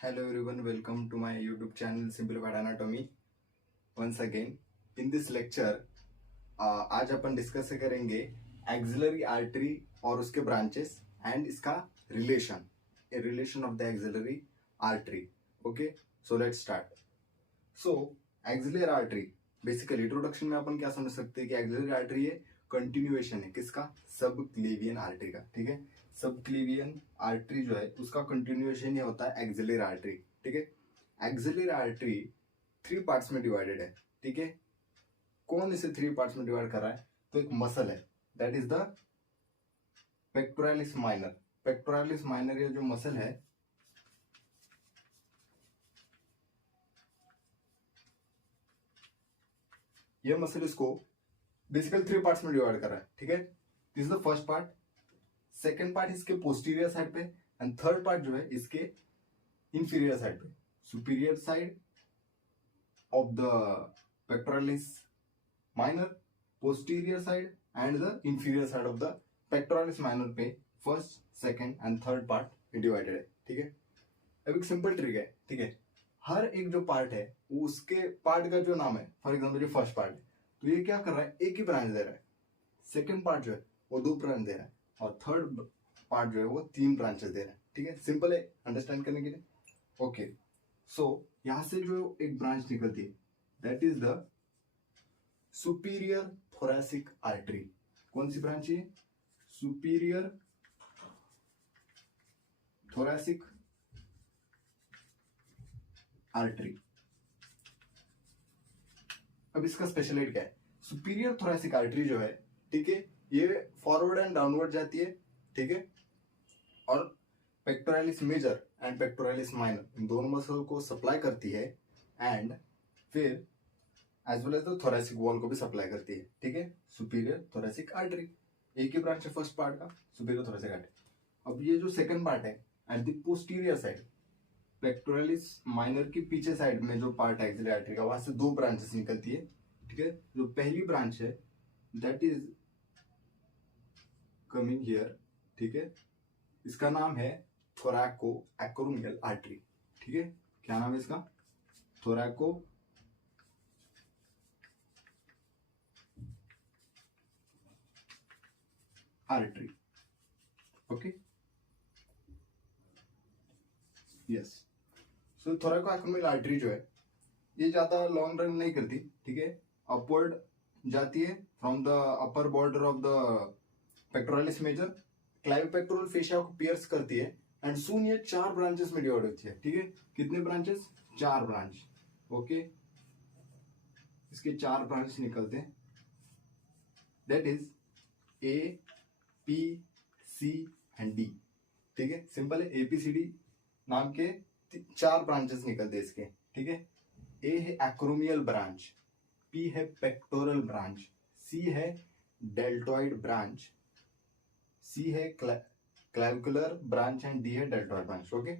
Hello everyone, welcome to my YouTube channel Simplified Anatomy. Once again, in this lecture, आज अपन discuss करेंगे axillary artery और उसके branches and इसका relation of the axillary artery. Okay, so let's start. So axillary artery basically introduction में अपन क्या समझ सकते हैं कि एक्सिलरी आर्टरी है कंटिन्यूएशन है किसका, सब क्लेवियन आर्टरी का. ठीक है, सब क्लेवियन आर्टरी जो है उसका कंटिन्यूएशन ही होता है एक्सिलरी आर्टरी. ठीक है, एक्सिलरी आर्टरी 3 पार्ट्स में डिवाइडेड है. ठीक है, कौन इसे 3 पार्ट्स में डिवाइड कर रहा है? तो एक मसल है, that is the pectoralis minor. Pectoralis minor ये जो मसल है ये मसल इसको बेसिकली 3 पार्ट्स में डिवाइड कर रहा है. ठीक है, this is the first part. Second part इसके पोस्टीरियर साइड पे एंड थर्ड पार्ट जो है इसके इंफीरियर साइड पे. Superior side of the pectoralis minor, posterior side and the inferior side of the pectoralis minor पे first, second and third part divided है. ठीक है, अब एक सिंपल ट्रिक है. ठीक है, हर एक जो पार्ट है वो उसके पार्ट का जो नाम है. फॉर एग्जाम्पल जो फर्स्ट पार्ट है तो ये क्या कर रहा है, एक ही ब्रांच दे रहा है. सेकेंड पार्ट जो है वो 2 ब्रांच दे रहा है और थर्ड पार्ट जो है वो 3 ब्रांचेस दे रहा है. ठीक है, सिंपल है अंडरस्टैंड करने के लिए. ओके, सो यहां से जो एक ब्रांच निकलती है that is the superior thoracic artery. कौन सी ब्रांच है? Superior thoracic artery. अब इसका स्पेशलिटी क्या है? सुपीरियर थोरैसिक आर्टरी जो है, ठीक है, ये फॉरवर्ड एंड डाउनवर्ड जाती है. ठीक है, और pectoralis major and pectoralis minor इन दोनों मसल को सप्लाई करती है एंड फिर as well as the thoracic wall को भी सप्लाई करती है. ठीक है, सुपीरियर थोरैसिक आर्टरी एक ही ब्रांच है फर्स्ट पार्ट का, सुपीरियर थोरैसिक आर्टरी. अब ये जो सेकंड पार्ट है at the posterior side, pectoralis minor की पीछे साइड में जो पार्ट है एक्सिलरी आर्टरी का, वहां से 2 ब्रांचेस निकलती है. ठीक है, जो पहली ब्रांच है दैट इज कमिंग हियर. ठीक है, इसका नाम है थोरैको एक्रोमियल आर्टरी. ठीक है, क्या नाम है इसका? Thoraco artery. Okay, yes. So thoraco acromial artery जो है ये ज्यादा लॉन्ग रन नहीं करती. ठीक है, अपवर्ड जाती है from the upper border of the pectoralis major, clavipectoral fascia को पियर्स करती है एंड सून ये 4 ब्रांचेस में डिवाइड होती है. ठीक है, कितने ब्रांचेस? 4 ब्रांच. ओके, इसके 4 ब्रांच निकलते हैं, that is A, P, C and D. ठीक है, सिंपल है, APCD नाम के 4 ब्रांचेस निकलते हैं इसके. ठीक है, ए है एक्रोमियल ब्रांच, पी है पेक्टोरल ब्रांच, सी है डेल्टॉइड ब्रांच, सी है क्लैविकुलर ब्रांच एंड डी है डेल्टॉइड ब्रांच. ओके,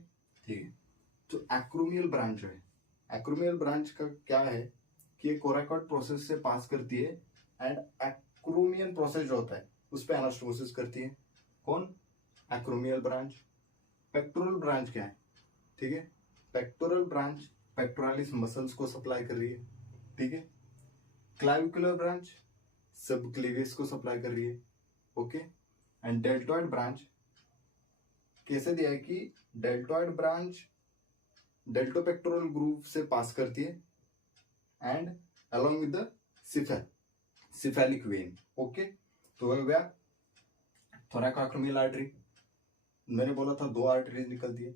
ठीक है. तो एक्रोमियल ब्रांच जो है, एक्रोमियल ब्रांच का क्या है कि ये कोराकॉइड प्रोसेस से पास करती है एंड एक्रोमियल प्रोसेस जो होता है उस पर एनास्टोमोसिस करती है. कौन? Acromial branch. पेक्टोरल ब्रांच क्या है? ठीक है, पेक्टोरल ब्रांच पेक्टोरालिस मसल्स को सप्लाई कर रही है. ठीक है, क्लैविकुलर ब्रांच सब क्लेवियस को सप्लाई कर रही है. ओके, एंड डेल्टॉइड ब्रांच कैसे दिया है कि डेल्टॉइड ब्रांच डेल्टोपेक्टोरल ग्रूव से पास करती है and along with the cephalic vein. Okay, तो हो गया थोरैको एक्रोमियल आर्टरी. मैंने बोला था 2 आर्टरीज निकलती है,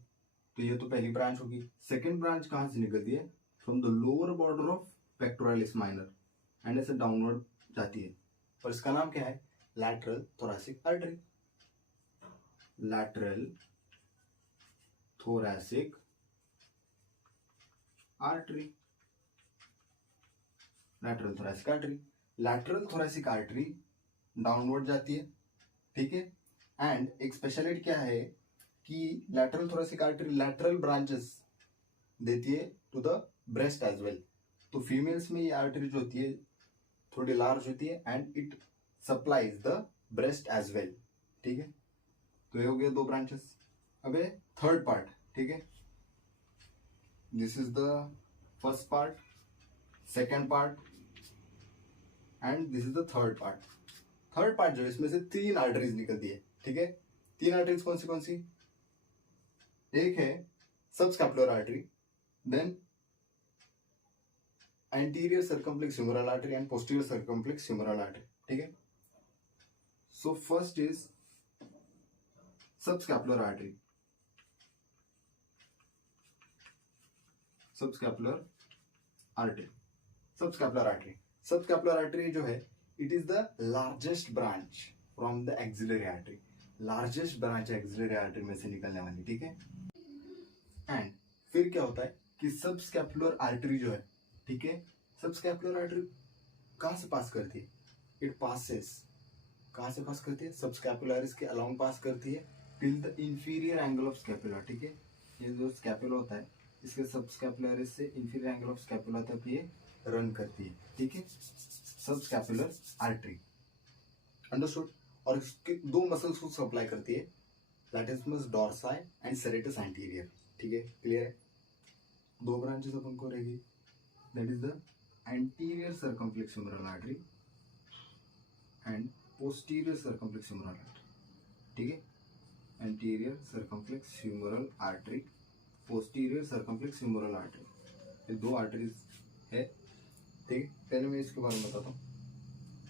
तो ये तो पहली ब्रांच होगी. सेकेंड ब्रांच कहां से निकलती है? From the lower border of pectoralis minor and ऐसे डाउनवर्ड जाती है, और इसका नाम क्या है? Lateral thoracic artery. Lateral thoracic artery. Lateral thoracic artery. Lateral thoracic artery downward जाती है. ठीक है, एंड एक स्पेशलिटी क्या है कि lateral thoracic artery lateral branches देती है to the breast as well. तो फीमेल्स में ये आर्टरी जो होती है थोड़ी लार्ज होती है and it supplies the breast as well. ठीक है, तो ये हो गया 2 ब्रांचेस. अब थर्ड पार्ट. ठीक है, this is the first part, second part and this is the third part. Third part जो है इसमें से 3 आर्टरीज निकलती है, ठीक है। 3 आर्टरीज कौन सी? एक है subscapular artery, then anterior circumflex humeral artery and posterior circumflex humeral artery, ठीक है। So first is subscapular artery. Subscapular artery, subscapular artery, subscapular artery जो है it is the largest branch from the axillary artery. Largest branch axillary artery में से निकलने वाली, ठीक है। एंड फिर क्या होता है कि सबस्कैपुलर आर्टरी जो है, ठीक है, सबस्कैपुलर आर्टरी कहां से पास करती है? इट पासेस, कहां से पास करती है? सबस्कैपुलरिस के अलोंग पास करती है till the inferior angle of scapula, ठीक है। ये जो स्कैपुला होता है इसके सबस्कैपुलरिस से इंफीरियर एंगल ऑफ स्कैपुला तक ये रन करती है, ठीक है। Subscapular artery, understood. और इसके 2 मसल्स को सप्लाई करती है, latissimus dorsi and serratus anterior, ठीक है, क्लियर है। 2 ब्रांचेस अपन को रहेगी, that is the anterior circumflex humeral artery and posterior circumflex humeral artery, ठीक है। Anterior circumflex humeral artery, posterior circumflex humeral artery, ये 2 आर्टरीज है, ठीक है। पहले मैं इसके बारे में बताता हूँ।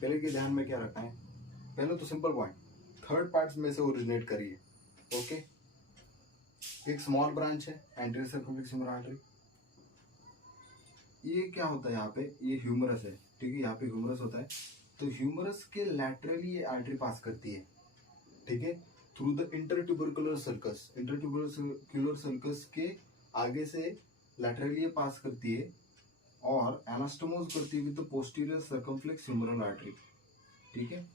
पहले के ध्यान में क्या रखना है? पहले तो सिंपल पॉइंट, थर्ड पार्ट में से ओरिजिनेट करिए, ओके। एक स्मॉल ब्रांच है एंटीरियर सर्कम्फ्लेक्स ह्यूमरल आर्टरी। ये क्या होता है यहाँ पे? ये ह्यूमरस है, ठीक है, यहाँ पे ह्यूमरस होता है। तो ह्यूमरस के लैटरली ये आर्टरी पास करती है, ठीक है, थ्रू द इंटरट्यूबरकुलर सर्कस। इंटरट्यूबरकुलर सर्कस के आगे से लैटरली पास करती है और एनास्टोमोज करती है with the posterior circumflex humeral artery, ठीक है,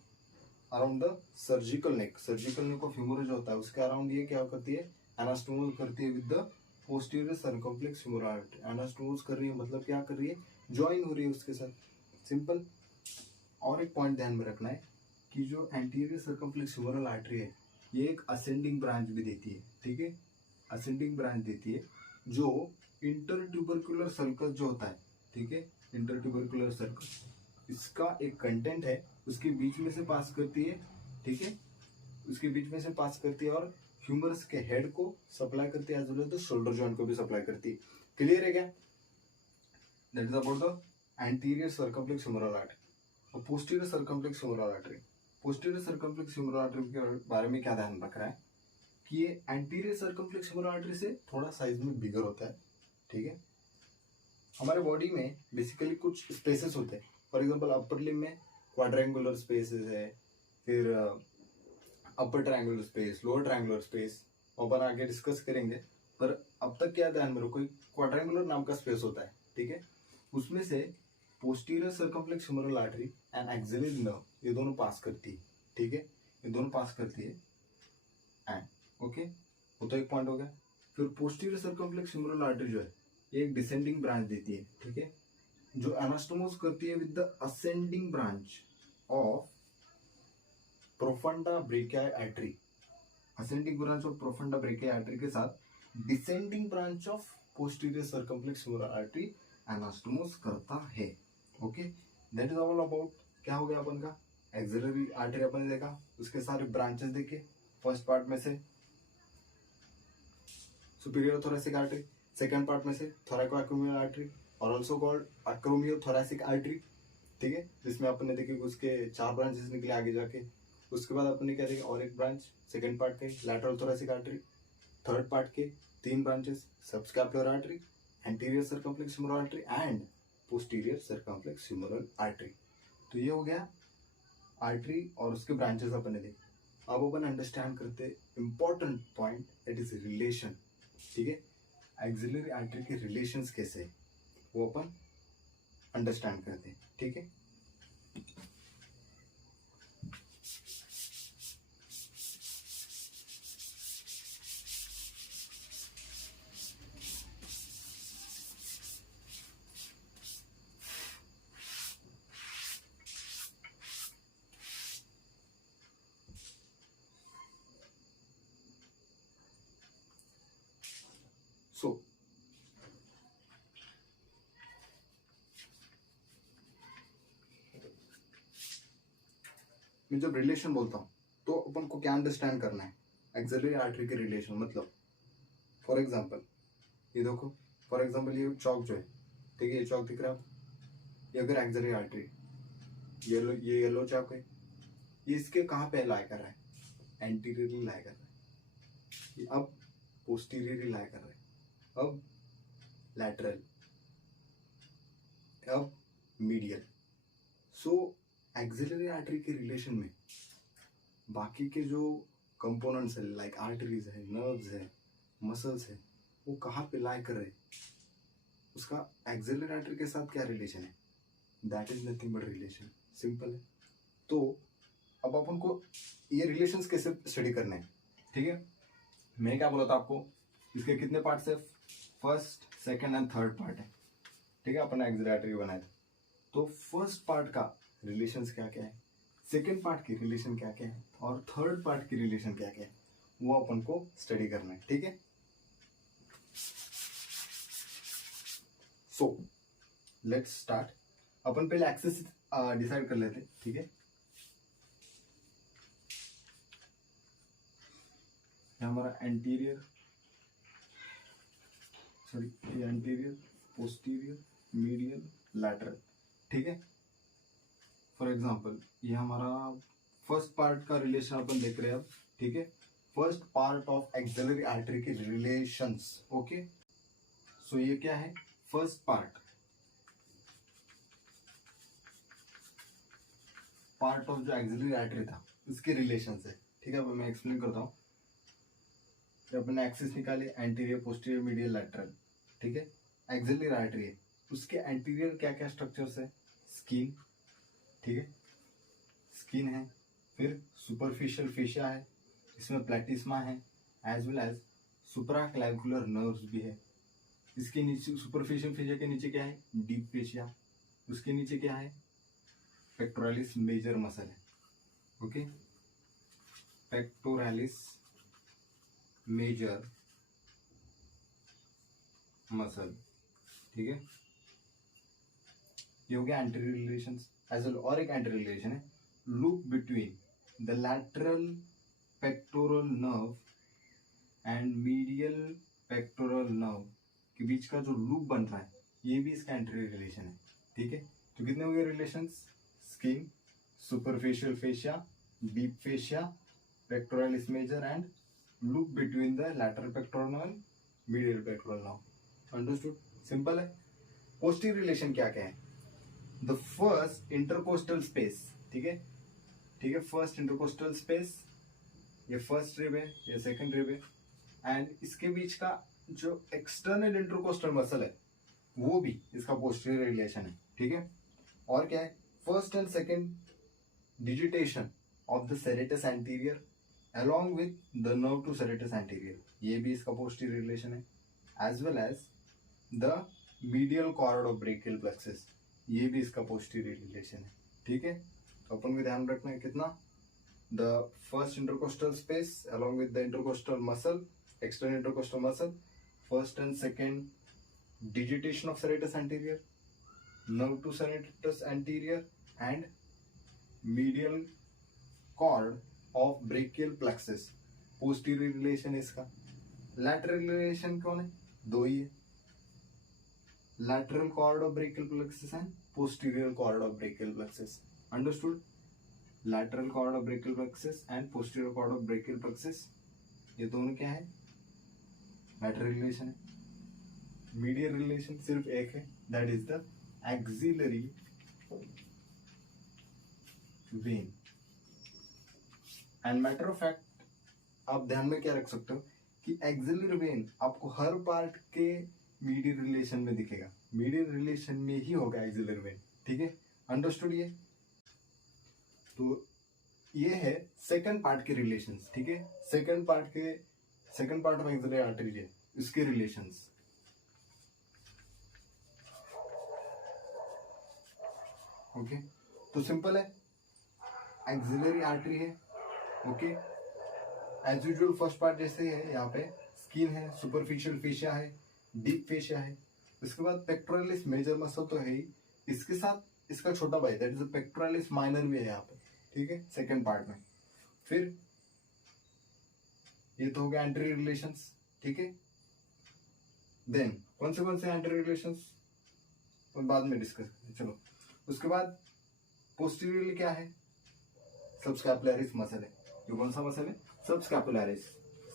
around the surgical neck. Surgical neck of humeral जो होता है उसके अराउंड ये क्या करती है? एनास्टोमोज करती है with the posterior circumflex humeral artery. Anastomose कर रही है मतलब क्या कर रही है? ज्वाइन हो रही है उसके साथ, सिंपल। और एक पॉइंट ध्यान में रखना है कि जो एंटीरियर सर्कम्फ्लेक्स ह्यूमरल आर्टरी है ये एक असेंडिंग ब्रांच भी देती है, ठीक है, असेंडिंग ब्रांच देती है जो इंटरट्यूबरकुलर सर्कस जो होता है, ठीक है, इंटरट्यूबरकुलर सर्कस, इसका एक कंटेंट है उसके बीच में से पास करती है, ठीक है, उसके बीच में से पास करती है और ह्यूमरस के हेड को सप्लाई करती है, as well as shoulder joint को भी सप्लाई करती है। क्लियर है क्या? That is about the anterior circumflex humeral artery. और posterior circumflex humeral artery, posterior circumflex humeral artery के बारे में क्या ध्यान रख रहा है कि ये एंटीरियर सर्कम्फ्लेक्स ह्यूमरल आर्टरी से थोड़ा साइज में बिगर होता है, ठीक है। हमारे बॉडी में बेसिकली कुछ स्पेसेस होते हैं, फॉर एग्जांपल अपर लिम्ब में क्वाड्रेंगुलर स्पेसेस है, फिर upper triangular space, lower triangular space, अपन आगे डिस्कस करेंगे। पर अब तक क्या ध्यान में रखो, क्वाड्रेंगुलर नाम का स्पेस होता है, ठीक है, उसमें से posterior circumflex humeral artery and axillary nerve ये दोनों पास करती है, ठीक है, ये दोनों पास करती है। एंड ओके, वो तो एक पॉइंट हो गया। फिर पोस्टीरियर सर्कम्फ्लेक्स ह्यूमरल आर्टरी जो है ये एक डिसेंडिंग ब्रांच देती है, ठीक है, जो एनास्टोमोज करती है with the ascending branch of profunda brachii artery. Ascending branch of profunda brachii artery के साथ descending branch of posterior circumflex humeral artery anastomose करता है, okay. That is all about क्या हो गया अपन का एक्सिलरी आर्टरी अपन ने देखा, उसके सारे ब्रांचेस देखे। फर्स्ट पार्ट में से superior thoracic artery, second part में से थोरैकोअक्रोमियल आर्टरी और आल्सो कॉल्ड अक्रोमियोथोरैसिक आर्टरी, ठीक है, जिसमें अपन ने देखी उसके 4 ब्रांचेस निकले आगे जाके। उसके बाद अपन ने क्या देखा, और एक ब्रांच सेकंड पार्ट के lateral thoracic artery, third part के 3 branches subscapular artery, anterior circumflex humeral artery and posterior circumflex humeral artery. तो ये हो गया आर्टरी और उसके ब्रांचेस अपन ने देखे। अब अपन अंडरस्टैंड करते important point, it is relation, ठीक है, एक्सिलरी आर्टरी के रिलेशंस कैसे है वो अपन अंडरस्टैंड करते हैं, ठीक है। सो मैं जब रिलेशन बोलता हूँ तो अपन को क्या अंडरस्टैंड करना है, एक्सिलरी आर्टरी के रिलेशन। मतलब फॉर एग्जांपल ये देखो, फॉर एग्जांपल ये चौक जो है, ठीक है, ये चौक दिख रहा है आपको, ये अगर एक्सिलरी आर्टरी, ये येलो चौक है, ये इसके कहाँ पे लाई कर रहा है, एंटीरियरली लाई कर रहा है, ये अब पोस्टीरियरली लाई कर रहा है, अब लैटरल, अब मीडियल। सो एक्सिलरी आर्टरी के रिलेशन में बाकी के जो कंपोनेंट्स है लाइक आर्टरीज है, नर्व्स है, मसल्स है, वो कहाँ पे लाई कर रहे हैं, उसका एक्सिलरी आर्टरी के साथ क्या रिलेशन है, that is nothing but relation. Simple है। तो अब अपन को ये रिलेशंस कैसे स्टडी करने हैं, ठीक है। मैं क्या बोला था आपको, इसके कितने पार्ट्स है, first, second and third part है, ठीक है, अपन एक्सिलरी आर्टरी बनाया था। तो फर्स्ट पार्ट का रिलेशंस क्या क्या है, सेकेंड पार्ट की रिलेशन क्या क्या है, और थर्ड पार्ट की रिलेशन क्या क्या है, वो अपन को स्टडी करना है, ठीक है। So let's start. अपन पहले एक्सिस डिसाइड कर लेते, ठीक है। ये हमारा एंटीरियर, सॉरी ये एंटीरियर, पोस्टीरियर, मीडियल, लैटरल, ठीक है। फॉर एग्जांपल ये हमारा फर्स्ट पार्ट का रिलेशन अपन देख रहे हैं अब, ठीक है। First part of axillary artery के रिलेशंस, ओके। सो ये क्या है, फर्स्ट पार्ट ऑफ जो एक्सिलरी आर्टरी था उसके रिलेशंस है, ठीक है। अब मैं एक्सप्लेन करता हूँ। जब अपने एक्सिस निकाले, एंटीरियर, पोस्टीरियर, मीडियल, लैटरल, ठीक है। एक्सिलरी आर्टरी है, उसके एंटीरियर क्या क्या स्ट्रक्चर्स है, स्किन, ठीक है, स्किन है, फिर सुपरफिशियल फेशिया है, इसमें प्लेटिस्मा है, एज वेल एज सुप्राक्लैविकुलर नर्व्स भी है। इसके नीचे सुपरफिशियल फेशिया के नीचे क्या है, डीप फेशिया, उसके नीचे क्या है, पेक्टोरालिस मेजर मसल है, ओके, पेक्टोरालिस मेजर मसल, ठीक है। ये हो गया एंटीरियर रिलेशंस। एज वेल और एक एंटीरियर रिलेशन है, loop between the lateral pectoral nerve and medial pectoral nerve के बीच का जो लूप बन रहा है, ये भी इसका एंटीरियर रिलेशन है, ठीक है। तो कितने हो गए relations, skin, superficial fascia, deep fascia, pectoralis major and loop between the lateral pectoral nerve, medial pectoral nerve. Understood, simple है। पोस्टीरियर रिलेशन क्या क्या है, द फर्स्ट इंटरकोस्टल स्पेस, ठीक है, ठीक है, फर्स्ट इंटरकोस्टल स्पेस, ये फर्स्ट रिब है, ये सेकंड रिब है, एंड इसके बीच का जो एक्सटर्नल इंटरकोस्टल मसल है वो भी इसका पोस्टीरियर रिलेशन है, ठीक है। और क्या है, first and second digitation of the serratus anterior along with the nerve to serratus anterior, ये भी इसका पोस्टीरियर रिलेशन है, as well as the medial chord of brachial plexus, ये भी इसका पोस्टीरियर रिलेशन है, ठीक है। तो अपन को ध्यान रखना है कितना, the first intercostal space along with the intercostal muscle, external intercostal muscle, first and second digitation of serratus anterior, nerve to serratus anterior and medial chord of brachial plexus, posterior relation इसका। Lateral relation कौन है, दो ही है, lateral cord of brachial plexus and posterior cord of brachial plexus. Understood, lateral cord of brachial plexus and posterior cord of brachial plexus, ये दोनों क्या है, लैटरल रिलेशन है। मीडियल रिलेशन सिर्फ एक है, that is the axillary vein. And matter of fact, आप ध्यान में क्या रख सकते हो कि एक्सिलरी वेन आपको हर पार्ट के मीडियल रिलेशन में दिखेगा, मीडियल रिलेशन में ही होगा एक्सिलरी वेन, ठीक है। अंडरस्टूड ये। तो ये है सेकंड पार्ट के रिलेशंस, ठीक है, second part of axillary artery है, इसके रिलेशंस। ओके, तो सिंपल है, एक्सिलरी आर्टरी है, okay, as usual first part जैसे है, यहाँ पे स्किन है, सुपरफिशियल फेशिया है, डीप फेशिया है, उसके बाद पेक्टोरालिस मेजर मसल तो है ही, इसके साथ इसका छोटा भाई दैट इज पेक्टोरालिस माइनर भी है यहाँ पे, ठीक है, सेकेंड पार्ट में। फिर ये तो हो गया एंटीरियर रिलेशंस, ठीक है। देन कौन से एंटीरियर रिलेशंस बाद में डिस्कस करें, चलो। उसके बाद पोस्टीरियरली क्या है, सबस्कैपुलरिस मसल है। ये कौन सा मसल है, सबस्कैपुलरिस,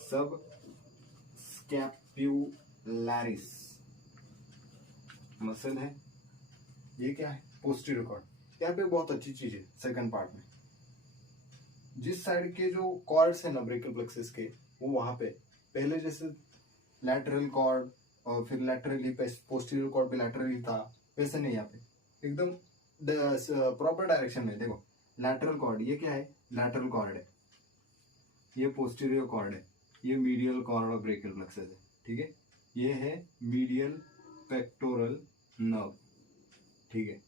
सबस्कैपुलरिस मसल है। ये क्या है, पोस्टीरियर कॉर्ड। यहाँ पे बहुत अच्छी चीज है सेकंड पार्ट में, जिस साइड के जो कॉर्ड्स है ना ब्रेकियल प्लेक्सस के, वो वहां पे पहले जैसे लैटरल कॉर्ड और फिर लैटरली पोस्टीरियर कॉर्ड भी लैटरली था, वैसे नहीं। यहाँ पे एकदम प्रॉपर डायरेक्शन में। देखो लैटरल कॉर्ड, ये क्या है, लैटरल कॉर्ड है, ये पोस्टीरियर कॉर्ड है, ये medial cord of brachial plexus है, ठीक है। ये है मीडियल पेक्टोरल नर्व, ठीक है।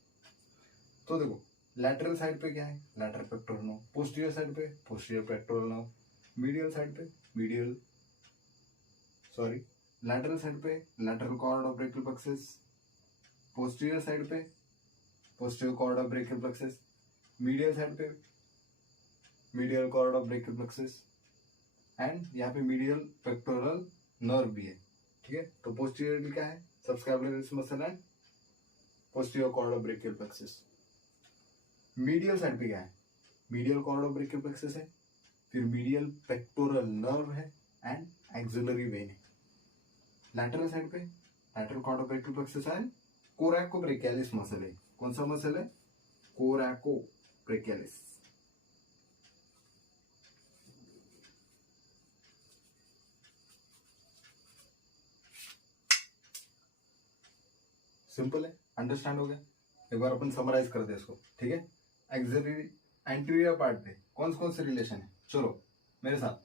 तो देखो लैटरल साइड पे क्या है, lateral pectoral nerve, posterior side पे posterior pectoral nerve, medial side पे लैटरल साइड पे lateral cord of brachial plexus, posterior side पे posterior cord of brachial plexus, medial side पे medial cord of brachial plexus, and यहाँ पे medial pectoral nerve भी है, ठीक है। तो पोस्टीरियर क्या है, subscapularis muscle and posterior cord of brachial plexus. Medial side पे क्या है, medial cord of brachial plexus है, फिर मीडियल पेक्टोरल नर्व है एंड एक्सिलरी वेन है। लैटरल साइड पे lateral cord of brachial plexus and coracobrachialis muscle है। कौन सा मसल है, कोरैकोब्रेकियालिस। सिंपल है, अंडरस्टैंड हो गया। एक बार अपन समराइज कर दे इसको, ठीक है। एक्सिलरी एंटीरियर पार्ट पे कौन से रिलेशन है, चलो मेरे साथ।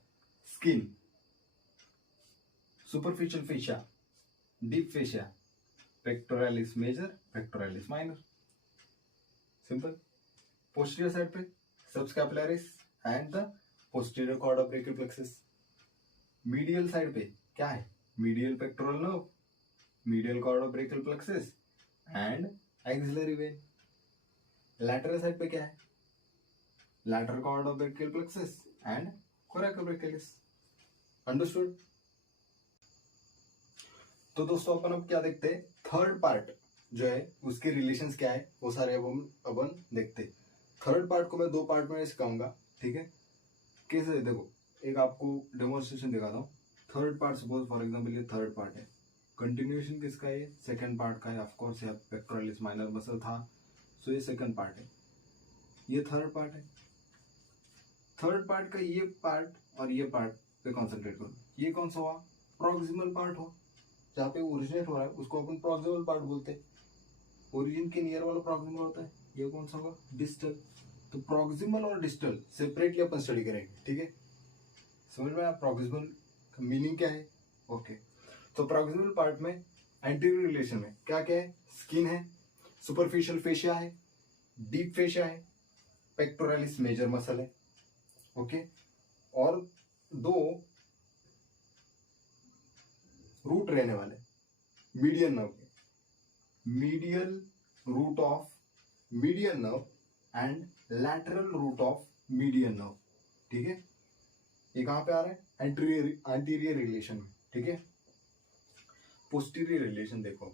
Skin, superficial fascia, deep fascia, pectoralis major, pectoralis minor, simple. Posterior side पे subscapularis and the posterior cord of brachial plexus. Medial side पे क्या है, medial pectoral nerve, medial cord of brachial plexus and axillary vein. Lateral side पे क्या है, lateral cord of brachial plexus and coracobrachialis. Understood. तो दोस्तों अपन अब क्या देखते हैं, थर्ड पार्ट जो है उसके रिलेशंस क्या है, वो सारे अपन देखते हैं। थर्ड पार्ट को मैं दो पार्ट में सिखाऊंगा, ठीक है। कैसे, देखो एक आपको डेमोन्स्ट्रेशन दिखाता हूँ। Third part, suppose for example ये थर्ड पार्ट है, कंटिन्यूएशन किसका है, सेकंड पार्ट का है। ऑफ कोर्स यहाँ पेक्टोरालिस माइनर मसल था, सो ये सेकंड पार्ट है, ये थर्ड पार्ट है। थर्ड पार्ट का ये पार्ट और ये पार्ट पे कॉन्सेंट्रेट करो। ये कौन सा हुआ, प्रॉक्सिमल पार्ट हो, जहाँ पे ओरिजिनेट हो रहा है उसको अपन प्रॉक्सिमल पार्ट बोलते हैं। ओरिजिन के नियर वाला प्रॉक्सिमल होता है। ये कौन सा होगा, डिस्टल। तो प्रॉक्सिमल और डिस्टल सेपरेटली अपन स्टडी करेंगे, ठीक है। समझ में आया प्रॉक्सिमल का मीनिंग क्या है, ओके। तो प्रॉक्सिमल पार्ट में एंटीरियर रिलेशन में क्या क्या है, स्किन है, सुपरफिशियल फेशिया है, डीप फेशिया है, पेक्टोरालिस मेजर मसल है, ओके। और दो रूट रहने वाले मीडियन नर्व के, medial root of median nerve and lateral root of median nerve, ठीक है। ये कहां पे आ रहा है, एंटीरियर रिलेशन में, ठीक है। पोस्टीरियर रिलेशन देखो,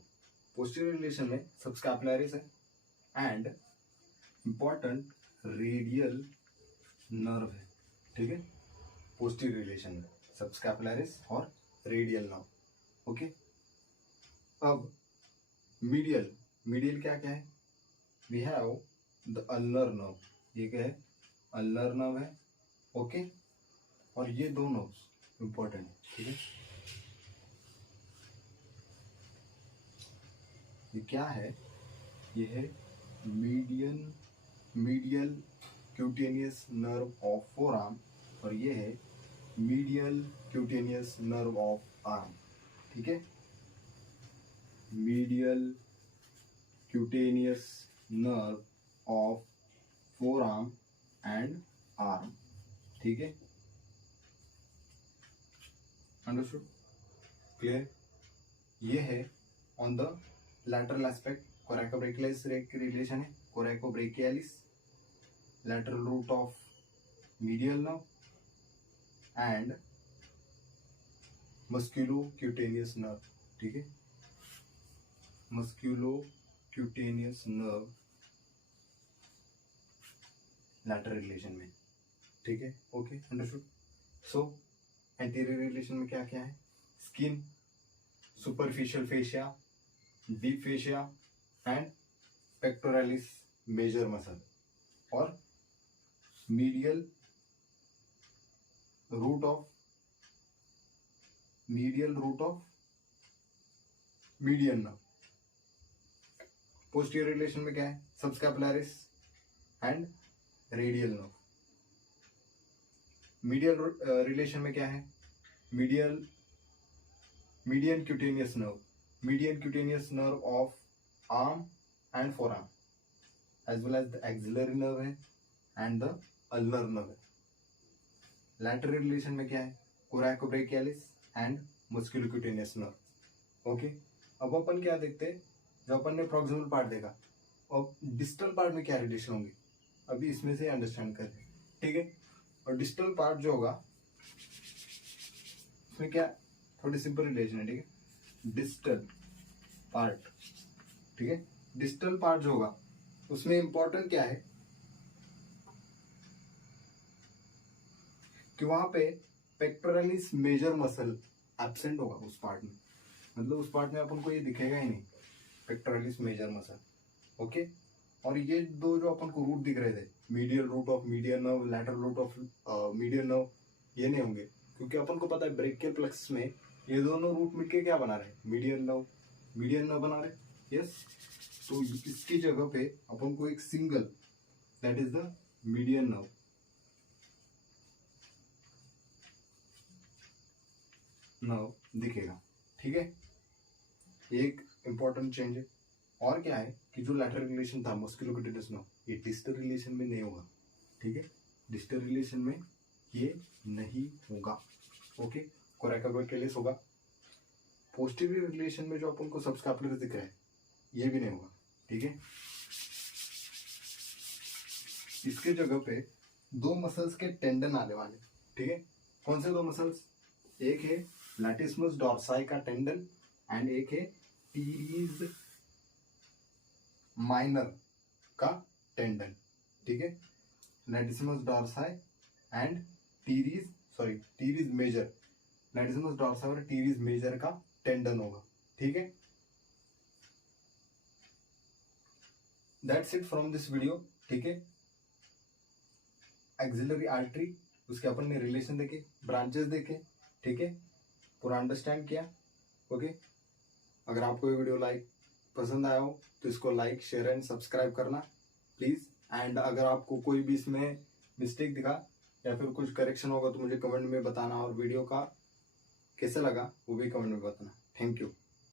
पोस्टीरियर रिलेशन में सबस्कैपुलरिस है एंड इंपॉर्टेंट रेडियल नर्व है, ठीक है। पोस्टीरियर रिलेशन में सबस्कैपुलरिस और रेडियल नर्व, ओके। अब मीडियल क्या क्या है, we have the ulnar nerve, ये क्या है, अल्नर नर्व है, ओके। और ये दो नर्व्स इंपॉर्टेंट, ठीक है। ये क्या है, ये है medial cutaneous nerve of forearm और ये है medial cutaneous nerve of arm, ठीक है। Medial cutaneous nerve of forearm and arm, ठीक है। Understood, clear. ये है on the lateral aspect coracobrachialis relation है, coracobrachialis lateral root of medial nerve and musculocutaneous nerve, ठीक है, musculocutaneous nerve lateral रिलेशन में, ठीक है, okay, understood. So anterior relation में क्या क्या है, skin, superficial fascia, deep fascia and pectoralis major muscle, और medial root of median nerve. Posterior relation में क्या है, subscapularis and radial nerve. Medial relation में क्या है, median cutaneous nerve of arm and forearm, as well as the axillary nerve है and the ulnar nerve है। Lateral relation में क्या है, coracobrachialis and musculocutaneous nerve, okay. अब अपन क्या देखते हैं, जब अपन ने प्रॉक्सिमल पार्ट देखा, और डिस्टल पार्ट में क्या रिलेशन होंगे, अभी इसमें से अंडरस्टैंड करें, ठीक है। और डिस्टल पार्ट जो होगा उसमें क्या, थोड़ी सिंपल रिलेशन है, ठीक है। डिस्टल पार्ट, ठीक है, डिस्टल पार्ट जो होगा उसमें इंपॉर्टेंट क्या है कि वहां पे पेक्टोरालिस मेजर मसल एब्सेंट होगा उस पार्ट में, मतलब उस पार्ट में अपन को ये दिखेगा ही नहीं, पेक्टोरालिस मेजर मसल, ओके। और ये दो जो अपन को रूट दिख रहे थे, medial root of medial nerve, lateral root of medial nerve, ये नहीं होंगे, क्योंकि अपन को पता है ब्रेकियल प्लेक्सस में ये दोनों रूट मिलके क्या बना रहे, मीडियल नर्व बना रहे, यस। तो इसकी जगह पे अपन को एक single, that is the medial nerve दिखेगा, ठीक है। एक इंपॉर्टेंट चेंज है। और क्या है कि जो लैटरल रिलेशन था मस्कुलोक्यूटेनियस नर्व, ये डिस्टल रिलेशन में नहीं होगा, ठीक है, डिस्टल रिलेशन में ये नहीं होगा, ओके। कोरैकोब्रेकियालिस होगा। पोस्टीरियर रिलेशन में जो अपन को सबस्कैपुलरिस दिख रहा है, ये भी नहीं होगा, ठीक है। इसके जगह पे दो मसल्स के टेंडन आने वाले, ठीक है। कौन से दो मसल्स, एक है लैटिस्मस डॉर्साई का टेंडन एंड एक है टीरीज माइनर का टेंडन, ठीक है। Latissimus dorsi and teres major, latissimus dorsi और टीरीज मेजर का टेंडन होगा, ठीक है। That's it from this video, ठीक है। एक्सिलरी आर्टरी, उसके अपन ने रिलेशन देखे, ब्रांचेस देखे, ठीक है, पूरा अंडरस्टैंड किया, ओके। अगर आपको ये वीडियो पसंद आया हो तो इसको लाइक, शेयर एंड सब्सक्राइब करना प्लीज। एंड अगर आपको कोई भी इसमें मिस्टेक दिखा या फिर कुछ करेक्शन होगा तो मुझे कमेंट में बताना, और वीडियो का कैसा लगा वो भी कमेंट में बताना। Thank you.